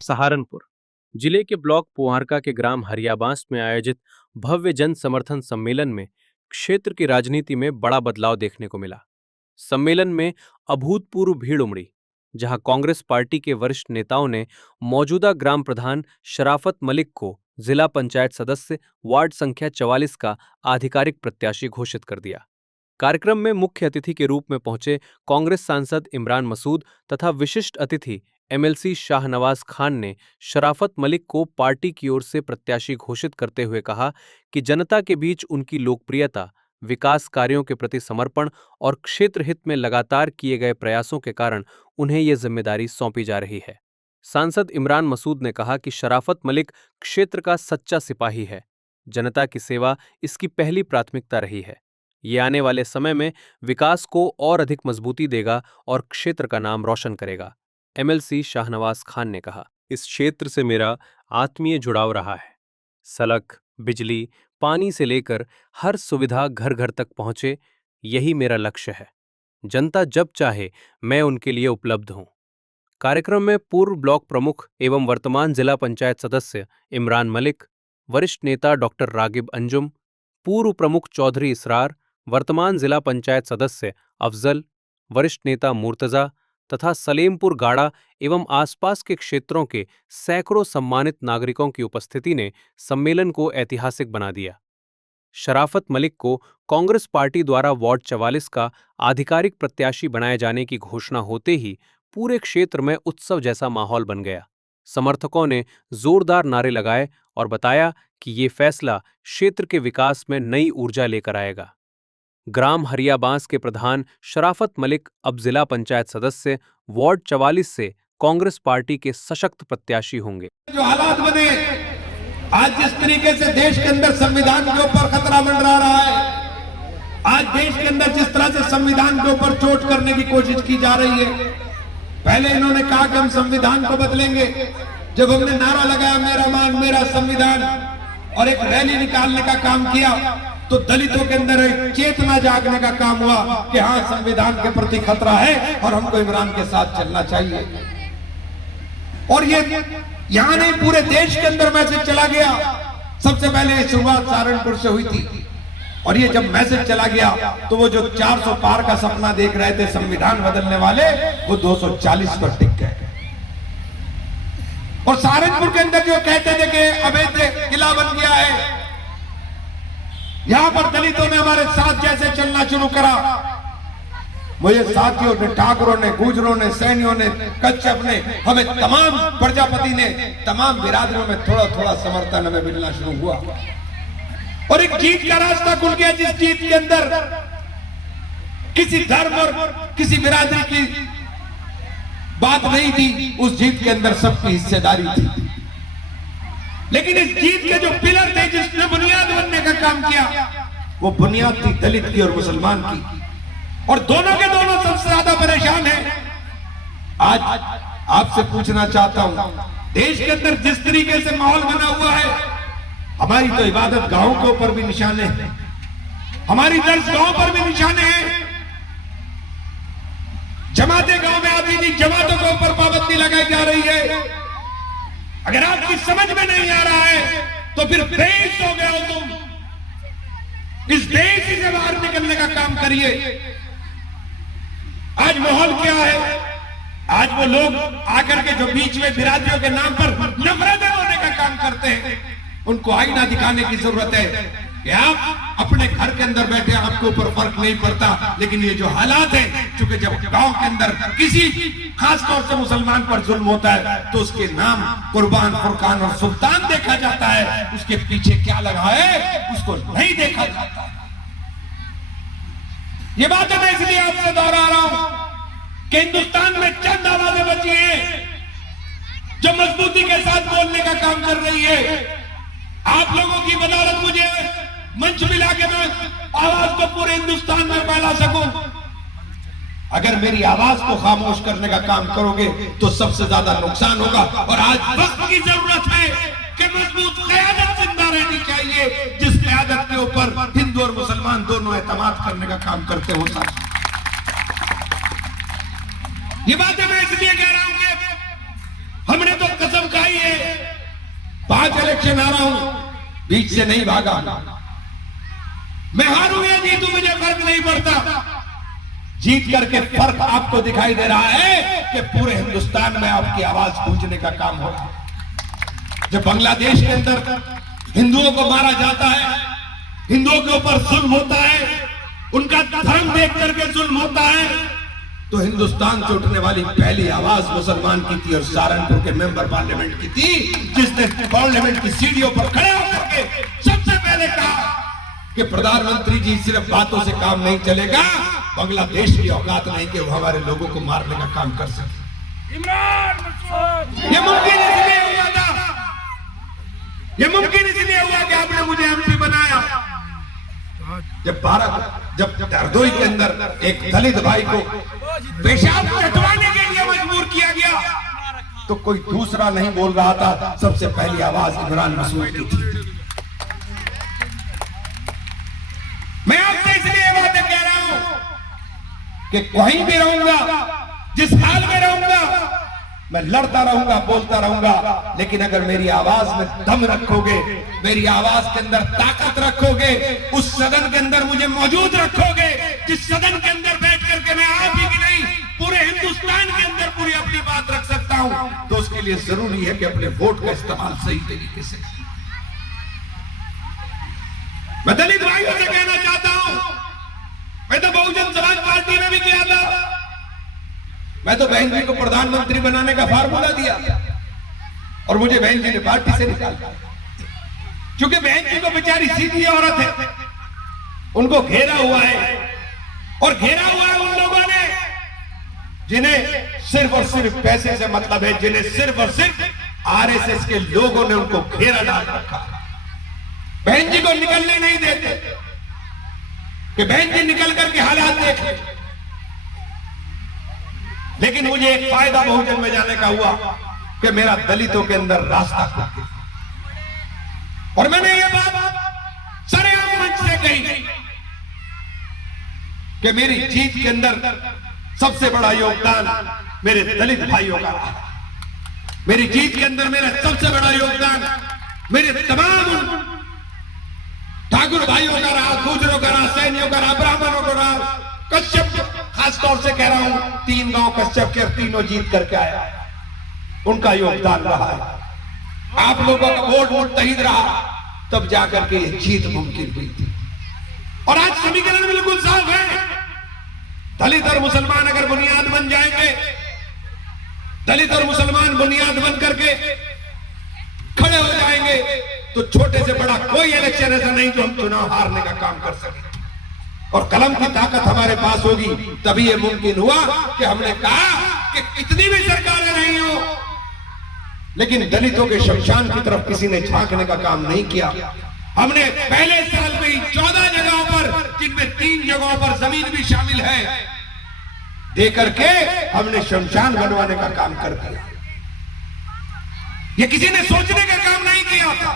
सहारनपुर जिले के ब्लॉक पुआरका के ग्राम हरियाबांस में आयोजित भव्य जन समर्थन सम्मेलन में क्षेत्र की राजनीति में बड़ा बदलाव देखने को मिला। सम्मेलन में अभूतपूर्व भीड़ उमड़ी, जहां कांग्रेस पार्टी के वरिष्ठ नेताओं ने मौजूदा ग्राम प्रधान शराफत मलिक को जिला पंचायत सदस्य वार्ड संख्या 44 का आधिकारिक प्रत्याशी घोषित कर दिया। कार्यक्रम में मुख्य अतिथि के रूप में पहुंचे कांग्रेस सांसद इमरान मसूद तथा विशिष्ट अतिथि एमएलसी शाहनवाज खान ने शराफत मलिक को पार्टी की ओर से प्रत्याशी घोषित करते हुए कहा कि जनता के बीच उनकी लोकप्रियता, विकास कार्यों के प्रति समर्पण और क्षेत्र हित में लगातार किए गए प्रयासों के कारण उन्हें ये जिम्मेदारी सौंपी जा रही है। सांसद इमरान मसूद ने कहा कि शराफत मलिक क्षेत्र का सच्चा सिपाही है। जनता की सेवा इसकी पहली प्राथमिकता रही है। ये आने वाले समय में विकास को और अधिक मजबूती देगा और क्षेत्र का नाम रोशन करेगा। एमएलसी शाहनवाज खान ने कहा, इस क्षेत्र से मेरा आत्मीय जुड़ाव रहा है। सड़क, बिजली, पानी से लेकर हर सुविधा घर घर तक पहुंचे, यही मेरा लक्ष्य है। जनता जब चाहे मैं उनके लिए उपलब्ध हूं। कार्यक्रम में पूर्व ब्लॉक प्रमुख एवं वर्तमान जिला पंचायत सदस्य इमरान मलिक, वरिष्ठ नेता डॉक्टर रागिब अंजुम, पूर्व प्रमुख चौधरी इसरार, वर्तमान जिला पंचायत सदस्य अफजल, वरिष्ठ नेता मुर्तजा तथा सलेमपुर गाड़ा एवं आसपास के क्षेत्रों के सैकड़ों सम्मानित नागरिकों की उपस्थिति ने सम्मेलन को ऐतिहासिक बना दिया। शराफत मलिक को कांग्रेस पार्टी द्वारा वार्ड 44 का आधिकारिक प्रत्याशी बनाए जाने की घोषणा होते ही पूरे क्षेत्र में उत्सव जैसा माहौल बन गया। समर्थकों ने जोरदार नारे लगाए और बताया कि ये फैसला क्षेत्र के विकास में नई ऊर्जा लेकर आएगा। ग्राम हरियाबांस के प्रधान शराफत मलिक अब जिला पंचायत सदस्य वार्ड 44 से कांग्रेस पार्टी के सशक्त प्रत्याशी होंगे। जो हालात बने आज, जिस तरीके से देश के अंदर संविधान के ऊपर खतरा मंडरा रहा है, आज देश के अंदर जिस तरह से संविधान के ऊपर चोट करने की कोशिश की जा रही है। पहले इन्होंने कहा कि हम संविधान को बदलेंगे, जब हमने नारा लगाया मेरा मान मेरा संविधान और एक रैली निकालने का काम किया, तो दलितों के अंदर एक चेतना जागने का काम हुआ कि हाँ, संविधान के प्रति खतरा है और हमको इमरान के साथ चलना चाहिए। और ये यहां नहीं, पूरे देश के अंदर मैसेज चला गया। सबसे पहले शुरुआत सहारनपुर से हुई थी और ये जब मैसेज चला गया तो वो जो 400 पार का सपना देख रहे थे संविधान बदलने वाले, वो 240 पर टिक गए। और सहारनपुर के अंदर जो कहते थे कि अवैध किला बन गया है, यहां पर दलितों ने हमारे साथ जैसे चलना शुरू करा। मुझे साथियों ने, ठाकुरों ने, गुजरों ने, सैनियों ने, कच्छप ने, हमें तमाम प्रजापति ने, तमाम बिरादरों में थोड़ा थोड़ा समर्थन हमें मिलना शुरू हुआ और एक जीत का रास्ता खुल गया, जिस जीत के अंदर किसी धर्म और किसी बिरादरी की बात नहीं थी। उस जीत के अंदर सबकी हिस्सेदारी थी। लेकिन इस जीत के जो पिलर थे, जिसने बुनियाद बनने का काम किया, वो बुनियाद थी दलित की और मुसलमान की, और दोनों के दोनों सबसे ज्यादा परेशान हैं। आज आपसे पूछना चाहता हूं, देश के अंदर जिस तरीके से माहौल बना हुआ है, हमारी तो इबादत गांवों के ऊपर भी निशाने हैं, हमारी दर्शगाहों पर भी निशाने हैं। जमातें गांव में आती थी, जमातों के ऊपर पाबंदी लगाई जा रही है। अगर आपकी समझ में नहीं आ रहा है तो फिर देश हो गए हो तुम। इस देश से बाहर निकलने का काम करिए। आज माहौल क्या है? आज वो लोग आकर के जो बीच में बिरादरियों के नाम पर नफरतें होने का काम करते हैं, उनको आईना दिखाने की जरूरत है कि आप अपने घर के अंदर बैठे, आपके ऊपर फर्क नहीं पड़ता। लेकिन ये जो हालात है, चूंकि जब गांव के अंदर किसी खासतौर से मुसलमान पर जुल्म होता है तो उसके नाम कुर्बान, फुरकान और सुल्तान देखा जाता है। उसके पीछे क्या लगा है उसको नहीं देखा जाता। ये बात मैं इसलिए आपसे दोहरा रहा हूं कि हिंदुस्तान में चंद आवाजें बची हैं जो मजबूती के साथ बोलने का काम कर रही है। आप लोगों की बदौलत मुझे मंच मिला के मैं आवाज को पूरे हिंदुस्तान में फैला सकूं। अगर मेरी आवाज को खामोश करने का काम करोगे तो सबसे ज्यादा नुकसान होगा। और आज वक्त की जरूरत है कि मजबूत क़यादत जिंदा रहनी चाहिए, जिस क़यादत के ऊपर हिंदू और मुसलमान दोनों एतमाद करने का काम करते हो। ये बातें मैं इसलिए कह रहा हूं कि हमने तो कसम चमकाई है। 5 इलेक्शन हारा हूं, बीच से नहीं भागा। मैं हारूं या जीतूं मुझे फर्क नहीं पड़ता। जीत करके फर्क आपको दिखाई दे रहा है कि पूरे हिंदुस्तान में आपकी आवाज गूंजने का काम हो रहा है। जब बांग्लादेश के अंदर हिंदुओं को मारा जाता है, हिंदुओं के ऊपर जुल्म होता है, उनका धर्म देख करके जुल्म होता है, तो हिंदुस्तान से उठने वाली पहली आवाज मुसलमान की थी और सहारनपुर के मेंबर पार्लियामेंट की थी, जिसने पार्लियामेंट की सीढ़ियों पर खड़े होकर के सबसे पहले कहा कि प्रधानमंत्री जी सिर्फ बातों से काम नहीं चलेगा, बांग्लादेश की औकात नहीं कि वो हमारे लोगों को मारने का काम कर सके। ये मुमकिन इसलिए हुआ था, ये मुमकिन इसलिए हुआ कि आपने मुझे एमपी बनाया। जब हरदोई के अंदर एक दलित भाई को पेशाब कटवाने के लिए मजबूर किया गया, तो कोई दूसरा नहीं बोल रहा था, सबसे पहली आवाज इमरान मसूद की थी। मैं आपसे इसलिए ये बातें कह रहा हूं कि कहीं भी रहूंगा, जिस हाल में रहूंगा, मैं लड़ता रहूंगा, बोलता रहूंगा, लेकिन अगर मेरी आवाज में दम रखोगे, मेरी आवाज के अंदर ताकत रखोगे, उस सदन के अंदर मुझे मौजूद रखोगे, जिस सदन के अंदर बैठ करके मैं आप ही की नहीं पूरे हिंदुस्तान के अंदर पूरी अपनी बात रख सकता हूं, तो उसके लिए जरूरी है कि अपने वोट का इस्तेमाल सही तरीके से। मैं दलित भाइयों से कहना चाहता हूं, मैं तो बहुजन समाज पार्टी में भी किया था, मैं तो बहन जी को प्रधानमंत्री बनाने का फार्मूला दिया और मुझे बहन जी ने पार्टी से निकाला, क्योंकि बहन जी को बेचारी सीधी औरत है, उनको घेरा हुआ है, और घेरा हुआ है उन लोगों ने जिन्हें सिर्फ और सिर्फ पैसे से मतलब है, जिन्हें सिर्फ और सिर्फ आरएसएस के लोगों ने उनको घेरा डाल रखा। बहन जी को निकलने नहीं देते कि बहन जी निकल करके हालात देख ले। लेकिन मुझे एक फायदा बहुजन में जाने का हुआ कि मेरा दलितों के अंदर रास्ता खुल गया, और मैंने ये बात सरेआम मंच से कही कि मेरी जीत के अंदर सबसे बड़ा योगदान मेरे दलित भाइयों का रहा। मेरी जीत के अंदर मेरा सबसे बड़ा योगदान मेरे तमाम ठाकुर भाइयों का रहा, गुजरों का रहा, सैनियों का रहा, ब्राह्मणों का रहा, कश्यप खास तौर से कह रहा हूं, 3 गांव कश्यप के 3 जीत करके आया, उनका योगदान रहा है। आप लोगों का वोट मुत्तहिद रहा, तब जाकर के ये जीत मुमकिन हुई थी। और आज समीकरण बिल्कुल साफ है, दलित और मुसलमान अगर बुनियाद बन जाएंगे, दलित और मुसलमान बुनियाद बन करके खड़े हो जाएंगे, तो छोटे से बड़ा कोई इलेक्शन ऐसा नहीं जो हम चुनाव हारने का काम कर सके। और कलम की ताकत हमारे पास होगी, तभी ये मुमकिन हुआ कि हमने कहा कि कितनी भी सरकारें नहीं हो, लेकिन दलितों के शमशान की तरफ किसी ने झांकने का काम नहीं किया। हमने पहले साल में ही 14 जगहों पर, जिनमें 3 जगहों पर जमीन भी शामिल है, देकर के हमने शमशान बनवाने का काम कर दिया। ये किसी ने सोचने का काम नहीं किया था।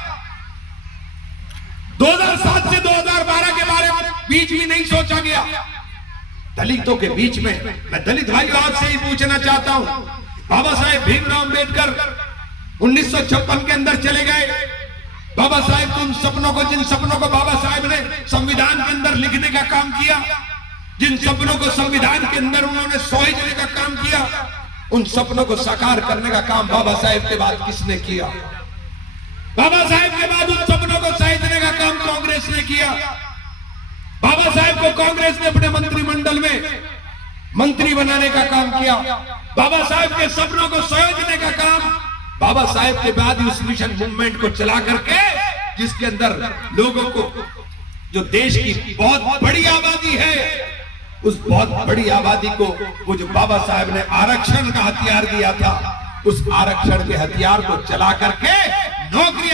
2007 से 2012 के बारे में बीच में नहीं सोचा गया। दलितों के बीच में मैं दलित भाइयों आपसे ही पूछना चाहता हूं, बाबा साहेब भीमराव अंबेडकर 1956 के अंदर चले गए। बाबा साहेब उन सपनों को, जिन सपनों को बाबा साहेब ने संविधान के अंदर लिखने का काम किया, जिन सपनों को संविधान के अंदर उन्होंने सहेजने का काम किया, उन सपनों को साकार करने का काम बाबा साहेब के बाद किसने किया? बाबा साहेब के बाद उन सपनों को सहेजने का काम कांग्रेस ने किया। बाबा साहेब को कांग्रेस ने अपने मंत्रिमंडल में मंत्री बनाने का काम किया। बाबा साहेब के सपनों को सहेजने का काम बाबा साहेब के बाद ही उस मिशन मूवमेंट को चला करके, जिसके अंदर लोगों को, जो देश की बहुत बड़ी आबादी है, उस बहुत बड़ी आबादी को वो जो बाबा साहेब ने आरक्षण का हथियार दिया था, उस आरक्षण के हथियार को चला करके नौकरियां